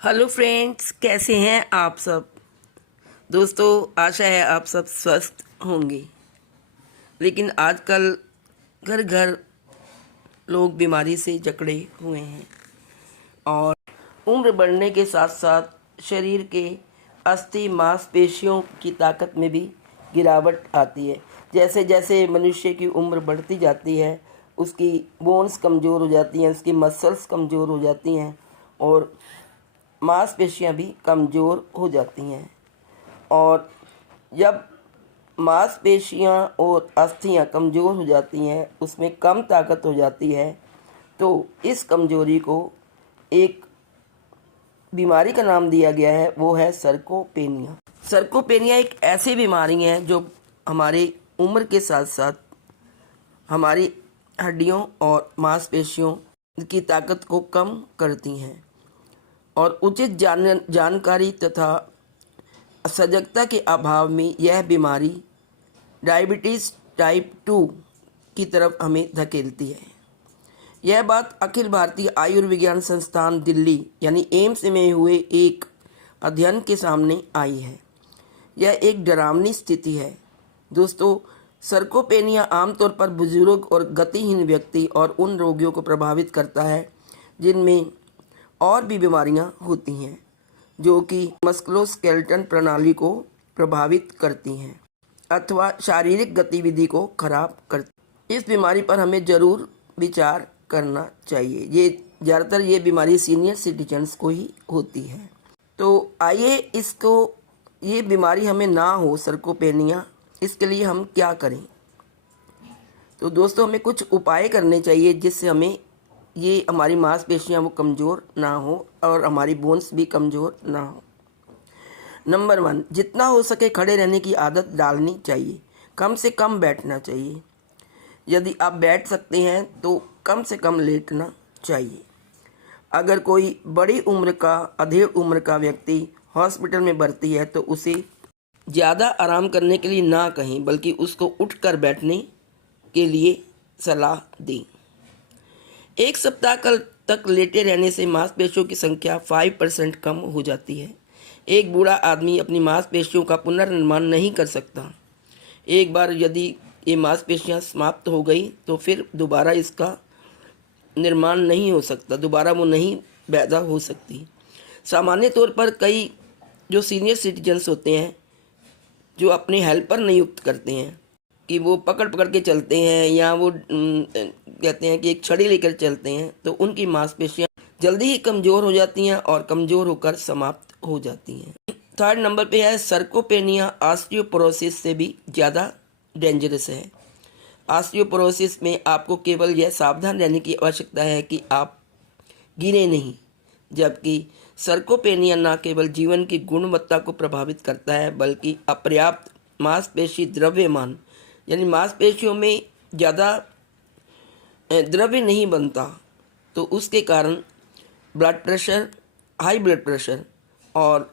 Hello friends, कैसे हैं आप सब। दोस्तों, आशा है आप सब स्वस्थ होंगे। लेकिन आजकल घर घर लोग बीमारी से जकड़े हुए हैं और उम्र बढ़ने के साथ साथ शरीर के अस्थि मांसपेशियों की ताकत में भी गिरावट आती है। जैसे जैसे मनुष्य की उम्र बढ़ती जाती है, उसकी बोन्स कमज़ोर हो जाती हैं, उसकी मसल्स कमज़ोर हो जाती हैं और मांसपेशियां भी कमज़ोर हो जाती हैं। और जब मांसपेशियां और अस्थियां कमज़ोर हो जाती हैं, उसमें कम ताकत हो जाती है, तो इस कमज़ोरी को एक बीमारी का नाम दिया गया है, वो है सर्कोपेनिया। सर्कोपेनिया एक ऐसी बीमारी है जो हमारी उम्र के साथ साथ हमारी हड्डियों और मांसपेशियों की ताकत को कम करती हैं और उचित जानकारी तथा सजगता के अभाव में यह बीमारी डायबिटीज़ टाइप 2 की तरफ हमें धकेलती है। यह बात अखिल भारतीय आयुर्विज्ञान संस्थान दिल्ली यानी एम्स में हुए एक अध्ययन के सामने आई है। यह एक डरावनी स्थिति है। दोस्तों, सर्कोपेनिया आमतौर पर बुजुर्ग और गतिहीन व्यक्ति और उन रोगियों को प्रभावित करता है जिनमें और भी बीमारियां होती हैं जो कि मस्कुलोस्केलेटल प्रणाली को प्रभावित करती हैं अथवा शारीरिक गतिविधि को खराब करती। इस बीमारी पर हमें ज़रूर विचार करना चाहिए। ये बीमारी सीनियर सिटीजन्स को ही होती है। तो आइए ये बीमारी हमें ना हो, सर्कोपेनिया, इसके लिए हम क्या करें। तो दोस्तों, हमें कुछ उपाय करने चाहिए जिससे हमें ये हमारी मांसपेशियां वो कमज़ोर ना हो और हमारी बोन्स भी कमज़ोर ना हो। नंबर 1, जितना हो सके खड़े रहने की आदत डालनी चाहिए। कम से कम बैठना चाहिए। यदि आप बैठ सकते हैं तो कम से कम लेटना चाहिए। अगर कोई बड़ी उम्र का अधेड़ उम्र का व्यक्ति हॉस्पिटल में भर्ती है तो उसे ज़्यादा आराम करने के लिए ना कहें, बल्कि उसको उठकर बैठने के लिए सलाह दें। एक सप्ताह तक लेटे रहने से मांसपेशियों की संख्या 5% कम हो जाती है। एक बूढ़ा आदमी अपनी मांसपेशियों का पुनर्निर्माण नहीं कर सकता। एक बार यदि ये मांसपेशियां समाप्त हो गई तो फिर दोबारा इसका निर्माण नहीं हो सकता, दोबारा वो नहीं पैदा हो सकती। सामान्य तौर पर कई जो सीनियर सिटीजन्स होते हैं जो अपने हेल्पर नियुक्त करते हैं कि वो पकड़ पकड़ के चलते हैं या वो कहते हैं कि एक छड़ी लेकर चलते हैं, तो उनकी मांसपेशियां जल्दी ही कमज़ोर हो जाती हैं और कमज़ोर होकर समाप्त हो जाती हैं। थर्ड नंबर पे है सर्कोपेनिया ऑस्टियोपोरोसिस से भी ज़्यादा डेंजरस है। ऑस्टियोपोरोसिस में आपको केवल यह सावधान रहने की आवश्यकता है कि आप गिरे नहीं, जबकि सर्कोपेनिया न केवल जीवन की गुणवत्ता को प्रभावित करता है बल्कि अपर्याप्त मांसपेशी द्रव्यमान यानी मांसपेशियों में ज़्यादा द्रव्य नहीं बनता, तो उसके कारण blood pressure, high blood pressure और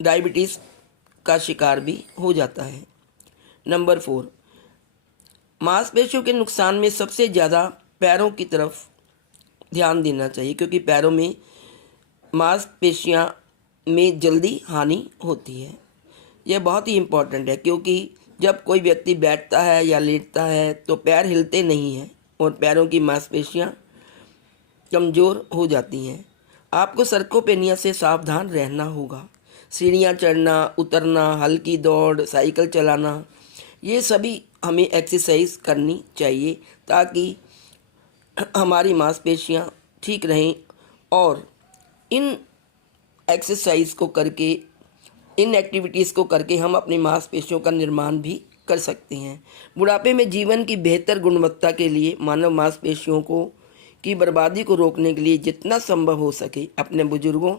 डायबिटीज़ का शिकार भी हो जाता है। नंबर 4, मांसपेशियों के नुकसान में सबसे ज़्यादा पैरों की तरफ ध्यान देना चाहिए, क्योंकि पैरों में मांसपेशियां में जल्दी हानि होती है। यह बहुत ही इम्पोर्टेंट है, क्योंकि जब कोई व्यक्ति बैठता है या लेटता है तो पैर हिलते नहीं हैं और पैरों की मांसपेशियां कमज़ोर हो जाती हैं। आपको सर्कोपेनिया से सावधान रहना होगा। सीढ़ियाँ चढ़ना, उतरना, हल्की दौड़, साइकिल चलाना, ये सभी हमें एक्सरसाइज करनी चाहिए ताकि हमारी मांसपेशियां ठीक रहें। और इन एक्सरसाइज को करके, इन एक्टिविटीज़ को करके हम अपनी मांसपेशियों का निर्माण भी कर सकते हैं। बुढ़ापे में जीवन की बेहतर गुणवत्ता के लिए मानव मांसपेशियों की बर्बादी को रोकने के लिए जितना संभव हो सके अपने बुजुर्गों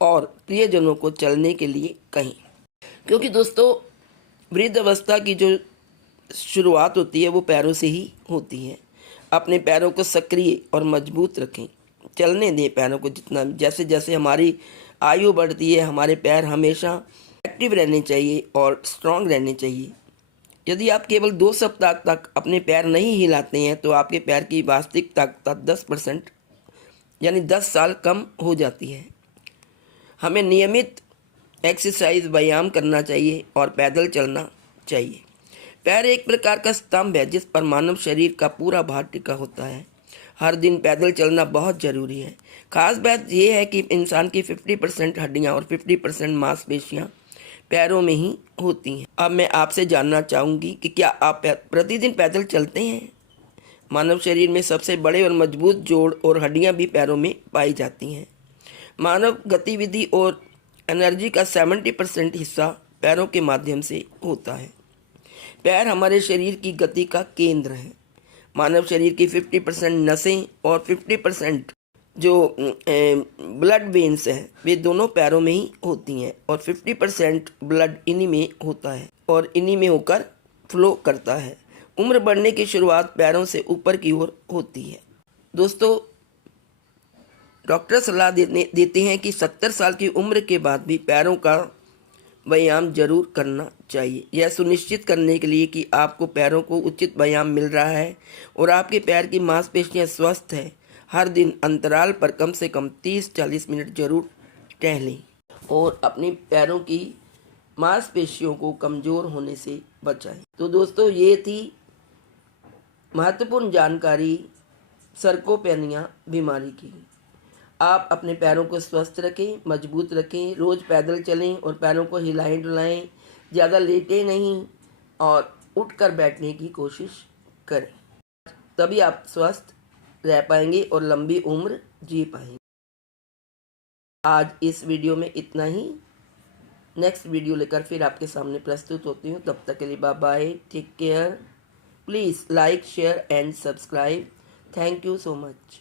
और प्रियजनों को चलने के लिए कहें, क्योंकि दोस्तों वृद्ध अवस्था की जो शुरुआत होती है वो पैरों से ही होती है। अपने पैरों को सक्रिय और मजबूत रखें, चलने दें पैरों को जितना। जैसे जैसे हमारी आयु बढ़ती है हमारे पैर हमेशा एक्टिव रहने चाहिए और स्ट्रांग रहने चाहिए। यदि आप केवल 2 सप्ताह तक अपने पैर नहीं हिलाते हैं तो आपके पैर की वास्तविक ताकत 10% यानी 10 साल कम हो जाती है। हमें नियमित एक्सरसाइज व्यायाम करना चाहिए और पैदल चलना चाहिए। पैर एक प्रकार का स्तंभ है जिस पर मानव शरीर का पूरा भार टिका होता है। हर दिन पैदल चलना बहुत ज़रूरी है। खास बात यह है कि इंसान की 50% हड्डियाँ और 50% मांसपेशियाँ पैरों में ही होती हैं। अब मैं आपसे जानना चाहूँगी कि क्या आप प्रतिदिन पैदल चलते हैं? मानव शरीर में सबसे बड़े और मजबूत जोड़ और हड्डियाँ भी पैरों में पाई जाती हैं। मानव गतिविधि और एनर्जी का 70% हिस्सा पैरों के माध्यम से होता है। पैर हमारे शरीर की गति का केंद्र है। मानव शरीर की 50% नसें और 50% जो ब्लड वेन्स हैं वे दोनों पैरों में ही होती हैं और 50% ब्लड इन्हीं में होता है और इन्हीं में होकर फ्लो करता है। उम्र बढ़ने की शुरुआत पैरों से ऊपर की ओर होती है। दोस्तों, डॉक्टर सलाह देते हैं कि 70 साल की उम्र के बाद भी पैरों का व्यायाम जरूर करना चाहिए। यह सुनिश्चित करने के लिए कि आपको पैरों को उचित व्यायाम मिल रहा है और आपके पैर की मांसपेशियां स्वस्थ है। हर दिन अंतराल पर कम से कम 30-40 मिनट जरूर टहलें और अपने पैरों की मांसपेशियों को कमज़ोर होने से बचाएं। तो दोस्तों, ये थी महत्वपूर्ण जानकारी सर्कोपेनिया बीमारी की। आप अपने पैरों को स्वस्थ रखें, मजबूत रखें, रोज़ पैदल चलें और पैरों को हिलाएं डुलाएं, ज़्यादा लेटें नहीं और उठकर बैठने की कोशिश करें। तभी आप स्वस्थ रह पाएंगे और लंबी उम्र जी पाएंगे। आज इस वीडियो में इतना ही। नेक्स्ट वीडियो लेकर फिर आपके सामने प्रस्तुत होती हूँ। तब तक के लिए bye bye, take care, please like, share and subscribe. Thank you so much.